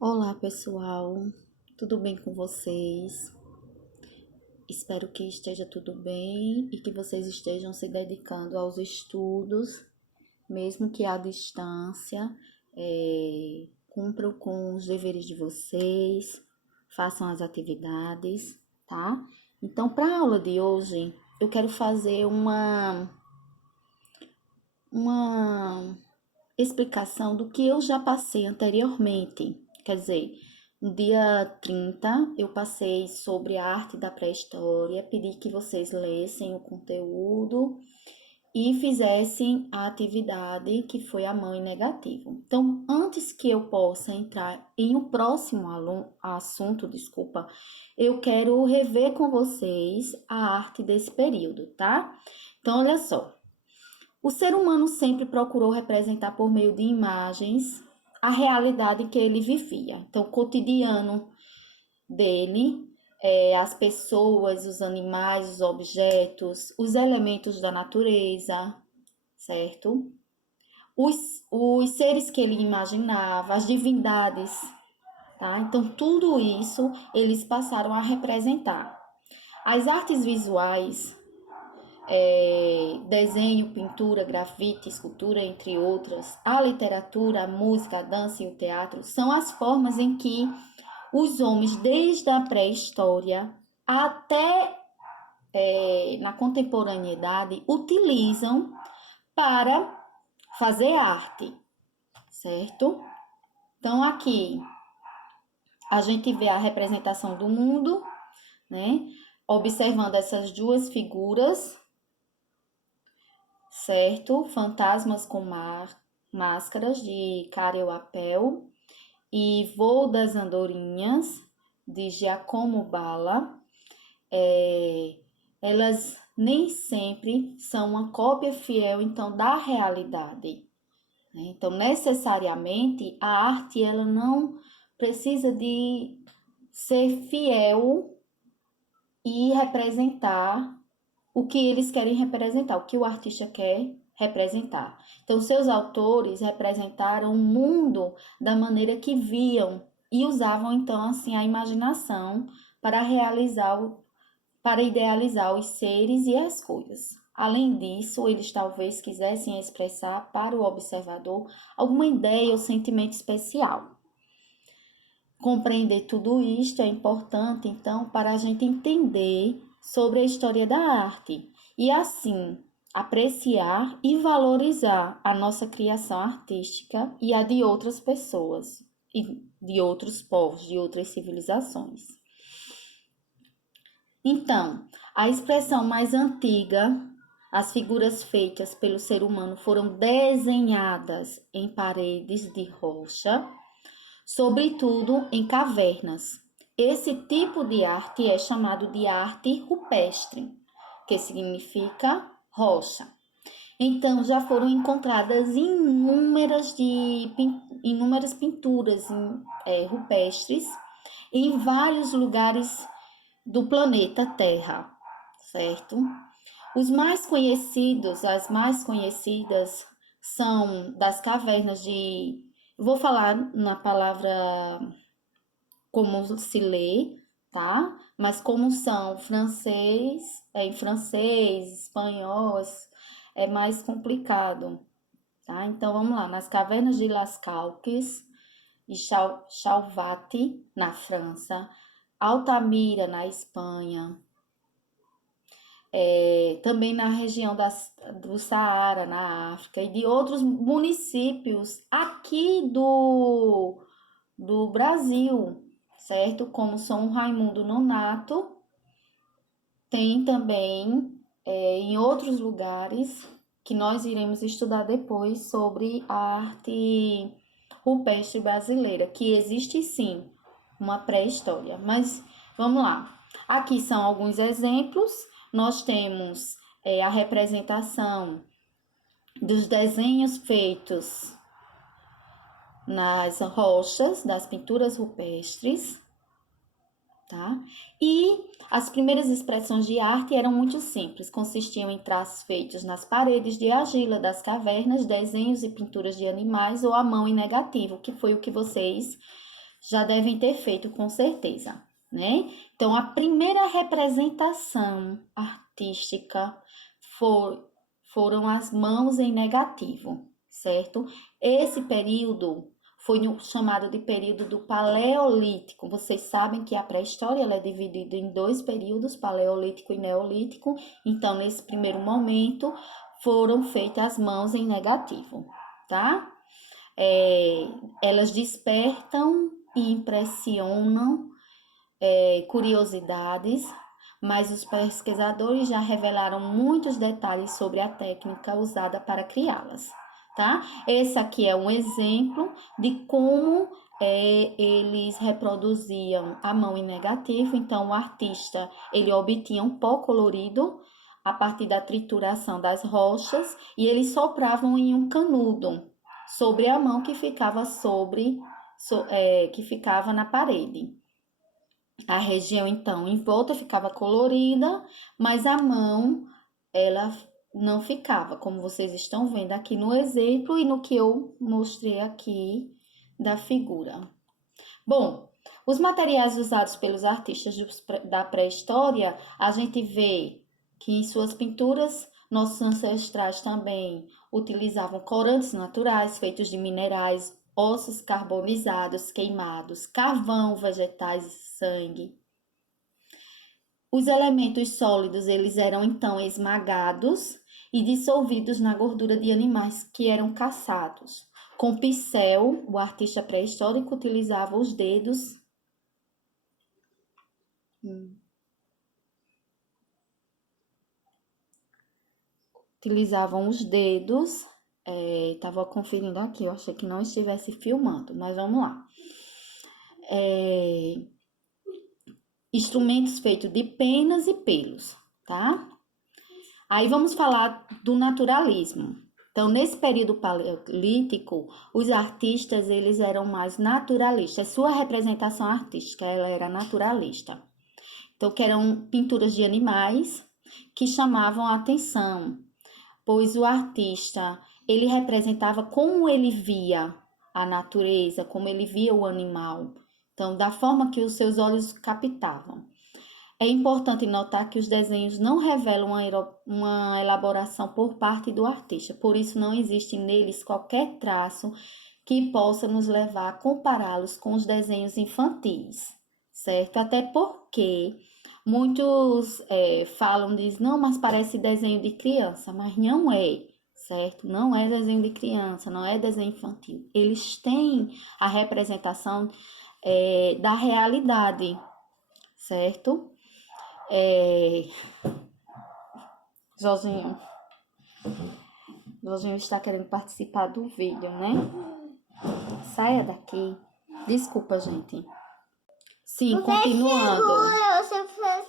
Olá, pessoal, tudo bem com vocês? Espero que esteja tudo bem e que vocês estejam se dedicando aos estudos, mesmo que à distância. Cumpram com os deveres de vocês, façam as atividades, tá? Então, para a aula de hoje, eu quero fazer uma explicação do que eu já passei anteriormente. Quer dizer, no dia 30 eu passei sobre a arte da pré-história, pedi que vocês lessem o conteúdo e fizessem a atividade que foi a mão em negativo. Então, antes que eu possa entrar em um próximo assunto, desculpa, eu quero rever com vocês a arte desse período, tá? Então, olha só. O ser humano sempre procurou representar por meio de imagens a realidade que ele vivia. Então, o cotidiano dele, as pessoas, os animais, os objetos, os elementos da natureza, certo? Os seres que ele imaginava, as divindades, tá? Então, tudo isso eles passaram a representar. As artes visuais, desenho, pintura, grafite, escultura, entre outras, a literatura, a música, a dança e o teatro são as formas em que os homens, desde a pré-história até na contemporaneidade, utilizam para fazer arte, certo? Então, aqui a gente vê a representação do mundo, né? Observando essas duas figuras, certo? Fantasmas com máscaras de Carioapel e Voo das Andorinhas de Giacomo Balla. Elas nem sempre são uma cópia fiel então da realidade, né? Então, necessariamente a arte ela não precisa de ser fiel e representar o que eles querem representar, o que o artista quer representar. Então, seus autores representaram o mundo da maneira que viam e usavam então assim a imaginação para para idealizar os seres e as coisas. Além disso, eles talvez quisessem expressar para o observador alguma ideia ou sentimento especial. Compreender tudo isto é importante, então, para a gente entender sobre a história da arte e, assim, apreciar e valorizar a nossa criação artística e a de outras pessoas, e de outros povos, de outras civilizações. Então, a expressão mais antiga, as figuras feitas pelo ser humano foram desenhadas em paredes de rocha, sobretudo em cavernas. Esse tipo de arte é chamado de arte rupestre, que significa rocha. Então, já foram encontradas inúmeras pinturas rupestres em vários lugares do planeta Terra, certo? As mais conhecidas são das cavernas de. Vou falar na palavra como se lê, tá? Mas como são em francês, espanhol, é mais complicado, tá? Então vamos lá, nas cavernas de Las Calques e Chalvati, na França, Altamira, na Espanha, também na região do Saara, na África, e de outros municípios aqui do Brasil, certo? Como São Raimundo Nonato, tem também em outros lugares que nós iremos estudar depois sobre a arte rupestre brasileira, que existe sim uma pré-história. Mas vamos lá. Aqui são alguns exemplos. Nós temos a representação dos desenhos feitos nas rochas, das pinturas rupestres, tá? E as primeiras expressões de arte eram muito simples, consistiam em traços feitos nas paredes de argila das cavernas, desenhos e pinturas de animais ou à mão em negativo, que foi o que vocês já devem ter feito com certeza, né? Então, a primeira representação artística foram as mãos em negativo, certo? Esse período foi chamado de período do Paleolítico. Vocês sabem que a pré-história ela é dividida em dois períodos, Paleolítico e Neolítico. Então, nesse primeiro momento, foram feitas as mãos em negativo, tá? Elas despertam e impressionam curiosidades, mas os pesquisadores já revelaram muitos detalhes sobre a técnica usada para criá-las, tá? Esse aqui é um exemplo de como eles reproduziam a mão em negativo. Então, o artista ele obtinha um pó colorido a partir da trituração das rochas e eles sopravam em um canudo sobre a mão que ficava que ficava na parede. A região, então, em volta ficava colorida, mas a mão, ela não ficava, como vocês estão vendo aqui no exemplo e no que eu mostrei aqui da figura. Bom, os materiais usados pelos artistas da pré-história, a gente vê que em suas pinturas, nossos ancestrais também utilizavam corantes naturais feitos de minerais, ossos carbonizados, queimados, carvão, vegetais e sangue. Os elementos sólidos, eles eram então esmagados e dissolvidos na gordura de animais que eram caçados. Com pincel, o artista pré-histórico utilizava os dedos. Utilizavam os dedos. Estava conferindo aqui, eu achei que não estivesse filmando, mas vamos lá. Instrumentos feitos de penas e pelos, tá? Aí vamos falar do naturalismo. Então, nesse período paleolítico, os artistas, eles eram mais naturalistas. Sua representação artística, ela era naturalista. Então, que eram pinturas de animais que chamavam a atenção, pois o artista, ele representava como ele via a natureza, como ele via o animal. Então, da forma que os seus olhos captavam. É importante notar que os desenhos não revelam uma elaboração por parte do artista, por isso não existe neles qualquer traço que possa nos levar a compará-los com os desenhos infantis, certo? Até porque muitos falam, dizem, não, mas parece desenho de criança, mas não é, certo? Não é desenho de criança, não é desenho infantil. Eles têm a representação da realidade, certo? Jorginho está querendo participar do vídeo, né? Saia daqui. Desculpa, gente. Sim, continuando. Você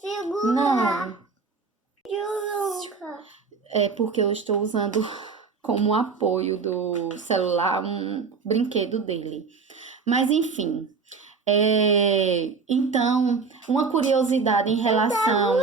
segura. Não. Nunca. É porque eu estou usando como apoio do celular um brinquedo dele. Mas, enfim. Então, uma curiosidade em relação...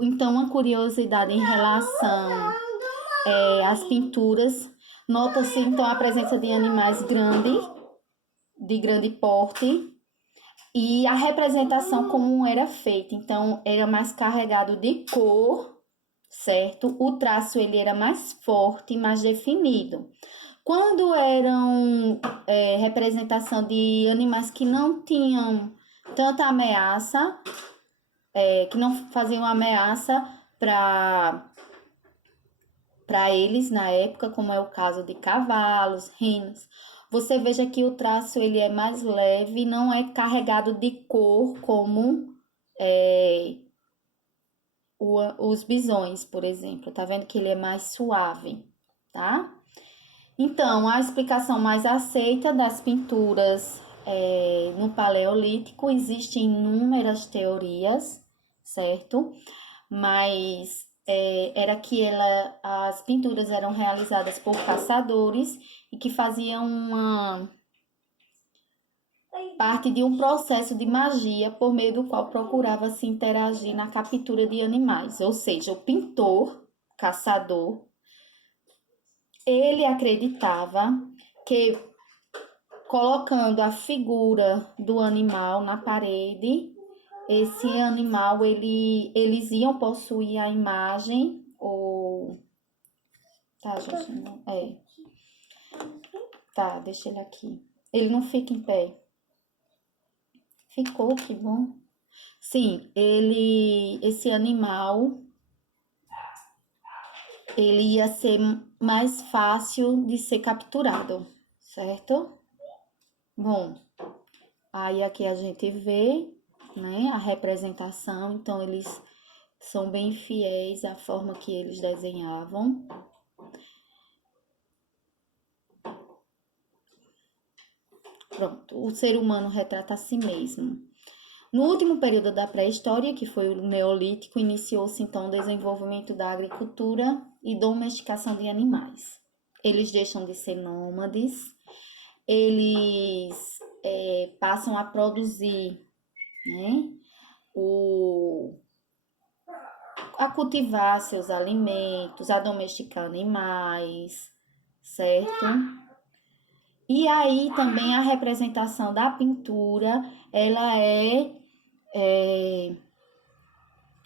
Então, uma curiosidade em relação às pinturas, nota-se então a presença de animais de grande porte, e a representação como era feita. Então, era mais carregado de cor, certo? O traço ele era mais forte, mais definido. Quando eram representação de animais que não tinham tanta ameaça, que não faziam ameaça para eles na época, como é o caso de cavalos, renos. Você veja que o traço ele é mais leve, não é carregado de cor como os bisões, por exemplo. Tá vendo que ele é mais suave, tá? Então, a explicação mais aceita das pinturas no Paleolítico, existem inúmeras teorias, certo? Mas era que as pinturas eram realizadas por caçadores e que faziam parte de um processo de magia por meio do qual procurava se interagir na captura de animais. Ou seja, o pintor, caçador, ele acreditava que colocando a figura do animal na parede. Esse animal, eles iam possuir a imagem, ou... Tá, gente, não... Tá, deixa ele aqui. Ele não fica em pé. Ficou, que bom. Sim, esse animal, ele ia ser mais fácil de ser capturado, certo? Bom, aí aqui a gente vê, né, a representação, então eles são bem fiéis à forma que eles desenhavam. Pronto, o ser humano retrata a si mesmo. No último período da pré-história, que foi o Neolítico, iniciou-se então o desenvolvimento da agricultura e domesticação de animais. Eles deixam de ser nômades, eles passam a produzir, né, a cultivar seus alimentos, a domesticar animais, certo? E aí também a representação da pintura, ela é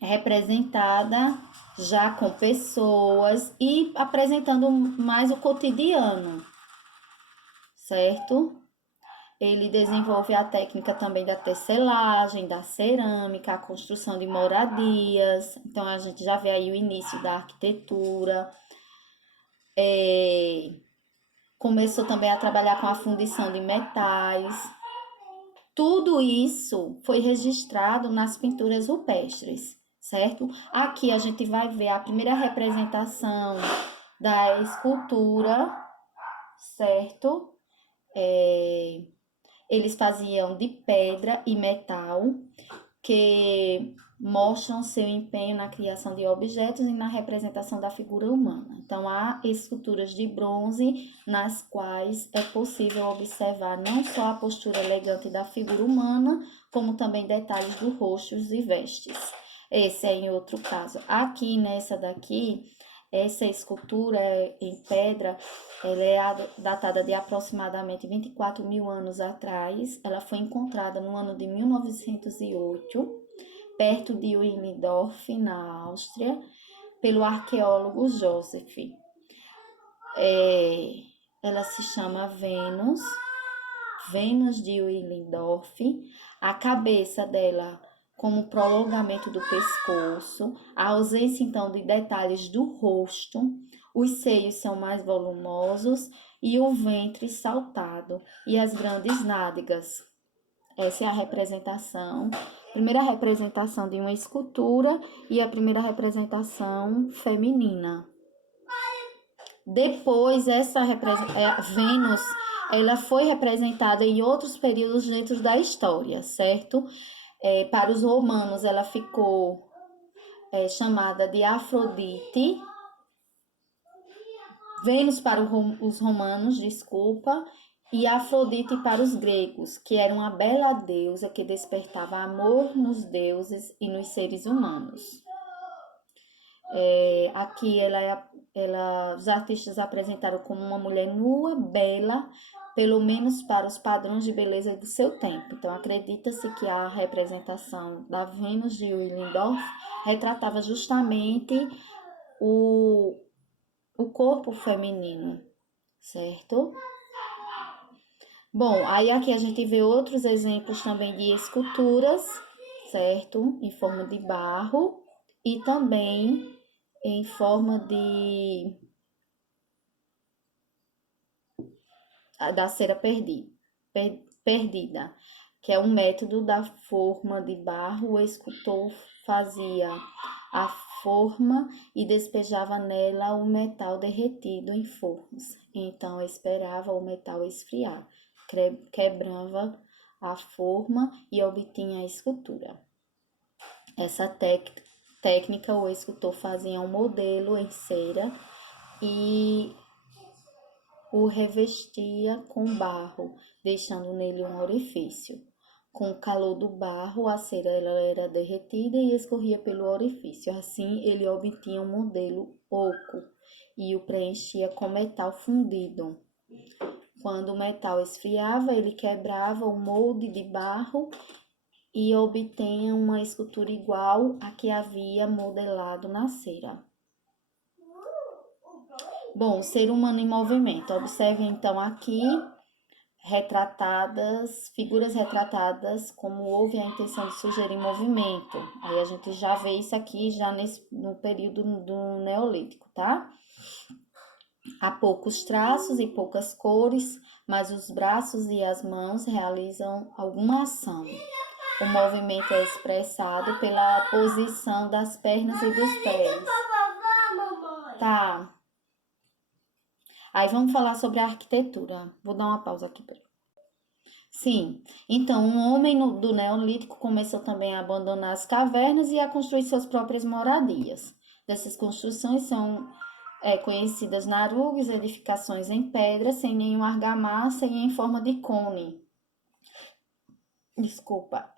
representada já com pessoas e apresentando mais o cotidiano, certo? Ele desenvolve a técnica também da tecelagem, da cerâmica, a construção de moradias. Então, a gente já vê aí o início da arquitetura. Começou também a trabalhar com a fundição de metais. Tudo isso foi registrado nas pinturas rupestres, certo? Aqui a gente vai ver a primeira representação da escultura, certo? Eles faziam de pedra e metal, que mostram seu empenho na criação de objetos e na representação da figura humana. Então, há esculturas de bronze nas quais é possível observar não só a postura elegante da figura humana, como também detalhes do rosto e vestes. Esse é em outro caso. Aqui nessa daqui, essa escultura em pedra, ela é datada de aproximadamente 24 mil anos atrás. Ela foi encontrada no ano de 1908, perto de Willendorf, na Áustria, pelo arqueólogo Joseph. Ela se chama Vênus de Willendorf. A cabeça dela como prolongamento do pescoço, a ausência então de detalhes do rosto, os seios são mais volumosos e o ventre saltado e as grandes nádegas. Essa é a representação, primeira representação de uma escultura e a primeira representação feminina. Depois, Vênus, ela foi representada em outros períodos dentro da história, certo? Para os romanos, ela ficou chamada de Afrodite. Vênus para os romanos, desculpa, e Afrodite para os gregos, que era uma bela deusa que despertava amor nos deuses e nos seres humanos. Aqui os artistas apresentaram como uma mulher nua, bela, pelo menos para os padrões de beleza do seu tempo. Então, acredita-se que a representação da Vênus de Willendorf retratava justamente o corpo feminino, certo? Bom, aí aqui a gente vê outros exemplos também de esculturas, certo? Em forma de barro e também em forma da cera perdida, que é um método da forma de barro. O escultor fazia a forma e despejava nela o metal derretido em fornos. Então, esperava o metal esfriar, quebrava a forma e obtinha a escultura. Essa técnica, o escultor fazia um modelo em cera e o revestia com barro, deixando nele um orifício. Com o calor do barro, a cera era derretida e escorria pelo orifício. Assim, ele obtinha um modelo oco e o preenchia com metal fundido. Quando o metal esfriava, ele quebrava o molde de barro e obtinha uma escultura igual à que havia modelado na cera. Bom, ser humano em movimento. Observe então aqui figuras retratadas como houve a intenção de sugerir movimento. Aí a gente já vê isso aqui já no período do Neolítico, tá? Há poucos traços e poucas cores, mas os braços e as mãos realizam alguma ação. O movimento é expressado pela posição das pernas e dos pés. Tá. Aí vamos falar sobre a arquitetura. Vou dar uma pausa aqui. Sim. Então, um homem do Neolítico começou também a abandonar as cavernas e a construir suas próprias moradias. Dessas construções são conhecidas narugas, edificações em pedra, sem nenhuma argamassa e em forma de cone. Desculpa.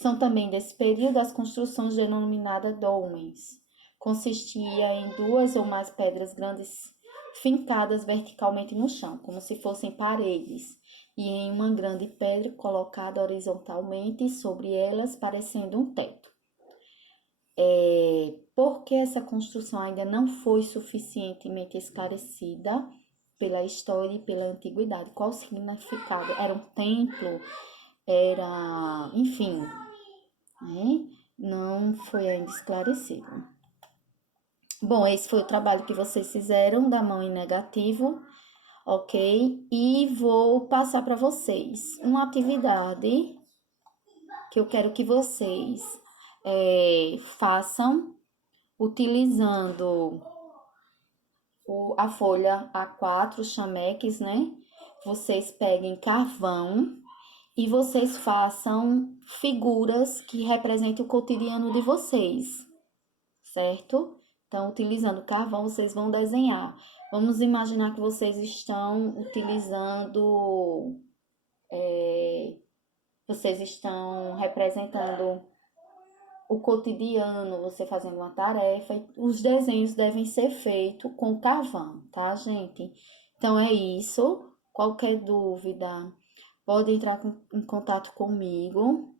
São também desse período as construções denominadas dolmens. Consistia em duas ou mais pedras grandes fincadas verticalmente no chão, como se fossem paredes, e em uma grande pedra colocada horizontalmente sobre elas, parecendo um teto. Porque essa construção ainda não foi suficientemente esclarecida pela história e pela antiguidade. Qual o significado? Era um templo? Era, enfim, né? Não foi ainda esclarecido. Bom, esse foi o trabalho que vocês fizeram da mão em negativo, ok? E vou passar para vocês uma atividade que eu quero que vocês façam utilizando a folha A4, chameques, né? Vocês peguem carvão e vocês façam figuras que representem o cotidiano de vocês, certo? Então, utilizando carvão, vocês vão desenhar. Vamos imaginar que vocês estão utilizando, vocês estão representando o cotidiano, você fazendo uma tarefa, e os desenhos devem ser feitos com carvão, tá, gente? Então, é isso. Qualquer dúvida, pode entrar em contato comigo,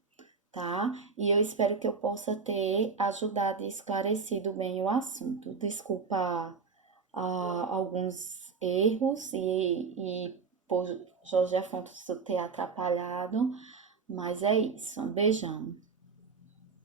tá? E eu espero que eu possa ter ajudado e esclarecido bem o assunto. Desculpa alguns erros e por Jorge Afonso ter atrapalhado, mas é isso. Um beijão.